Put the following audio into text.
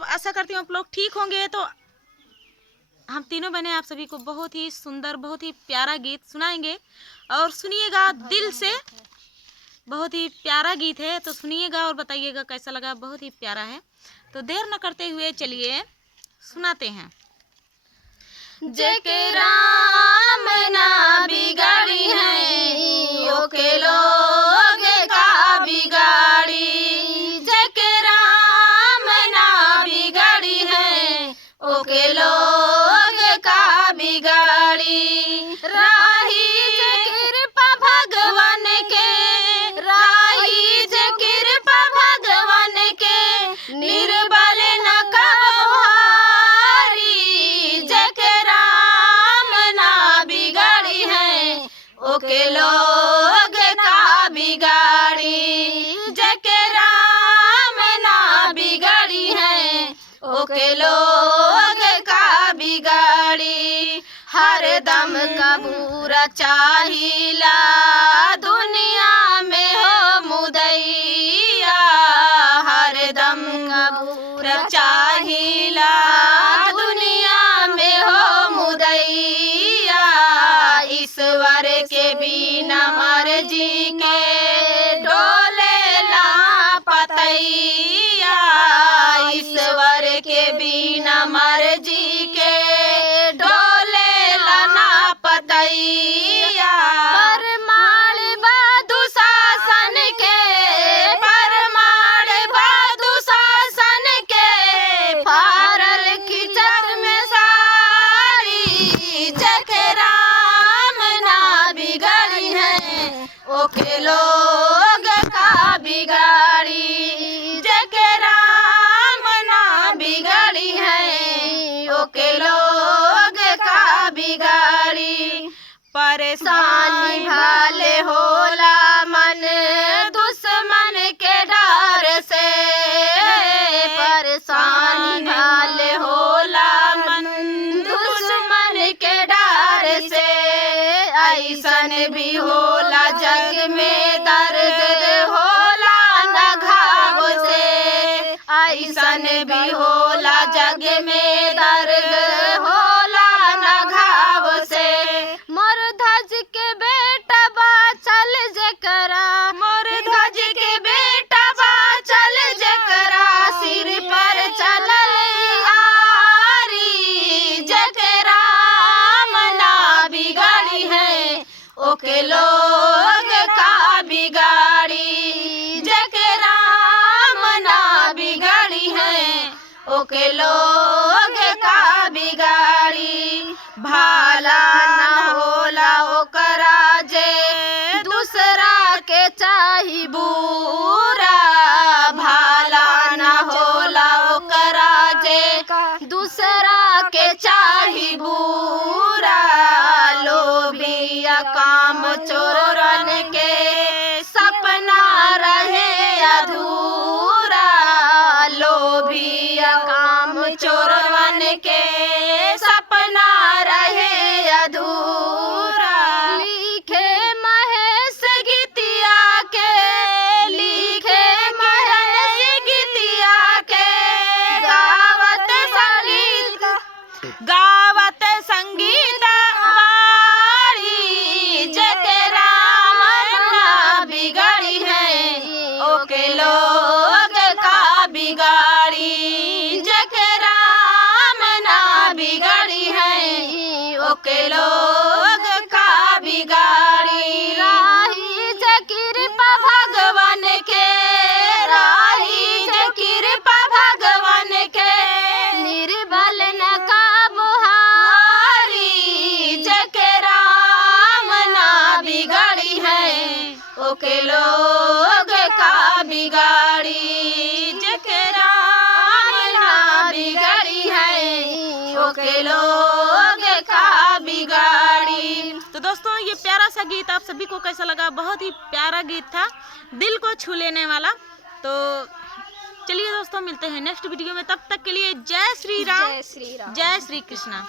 सब आशा करती हूँ आप लोग ठीक होंगे। तो हम तीनों बहनें आप सभी को बहुत ही सुंदर, बहुत ही प्यारा गीत सुनाएंगे और सुनिएगा दिल से। बहुत ही प्यारा गीत है, तो सुनिएगा और बताइएगा कैसा लगा। बहुत ही प्यारा है, तो देर न करते हुए चलिए सुनाते हैं। जेके राम ना बिगाड़ी है ओके लोग का बिगाड़ी। जेके राम ना बिगाड़ी है ओके लोग का बिगाड़ी। राही जे कृपा भगवान के, राही जे कृपा भगवान के, निर्बल न कबहारी। जेके राम ना बिगाड़ी है ओके लोग का बिगाड़ी। जेके राम ना बिगाड़ी है ओके लोग का बिगाड़ी। हर दम का बुरा चाहिला दुनिया में हो मुदैया। हर दम का बुरा चाहिला दुनिया में हो मुदैया। ईश्वर के बिना मर्जी के डोले ला पतैया। ईश्वर के बिना मर्जी के डोले ला ना पतैया। परमाण बादु शासन के, परमाण बादु शासन के, फारल खिचत में सारी। जेके राम ना बिगाड़ी है ओके लोग का बिगाड़ी। जेके राम ना बिगाड़ी है ओके लोग का बिगाड़ी। परेशानी भाले होला मन दुश्मन के डर से। परेशानी भाले होला मन दुश्मन के डर से। ऐसन भी होला जग में दर्द होला न घाव से। ऐसन भी होला जग में दर्द होला न घाव से। मोर धज के बेटा बाचल जेकरा, मोर धज के बेटा बाचल जेकरा, सिर पर चलल आरी। जेके राम ना बिगाड़ी है ओके लोग का बिगाड़ी। जेके राम ना बिगाड़ी है ओके लोग का बिगाड़ी। भाला ना होला ओकरा जे दूसरा के चाही बुरा। भाला ना होला ओकरा जे दूसरा के चाही बुरा। लोभिया काम चोरन के सपना रहे अधूरा। लोभिया काम चोरन के सपना रहे अधूरा। लिखे महेश गीतिया के, लिखे महेश गीतिया के, गावत संगीत, गावत संगीत वारी। जेके राम ना बिगाड़ी है ओके लोग का बिगाड़ी। जेके राम ना बिगाड़ी है ओके लोग का बिगाड़ी। राही जे कृपा भगवान के, राही जे कृपा भगवान के, निर्बल न कबहारी। जेके राम ना बिगाड़ी है ओके लोग का बिगाड़ी। जेके राम ना बिगाड़ी है ओके लोग का बिगाड़ी। तो दोस्तों ये प्यारा सा गीत आप सभी को कैसा लगा। बहुत ही प्यारा गीत था, दिल को छू लेने वाला। तो चलिए दोस्तों मिलते हैं नेक्स्ट वीडियो में, तब तक के लिए जय श्री राम, जय श्री राम, जय श्री कृष्णा।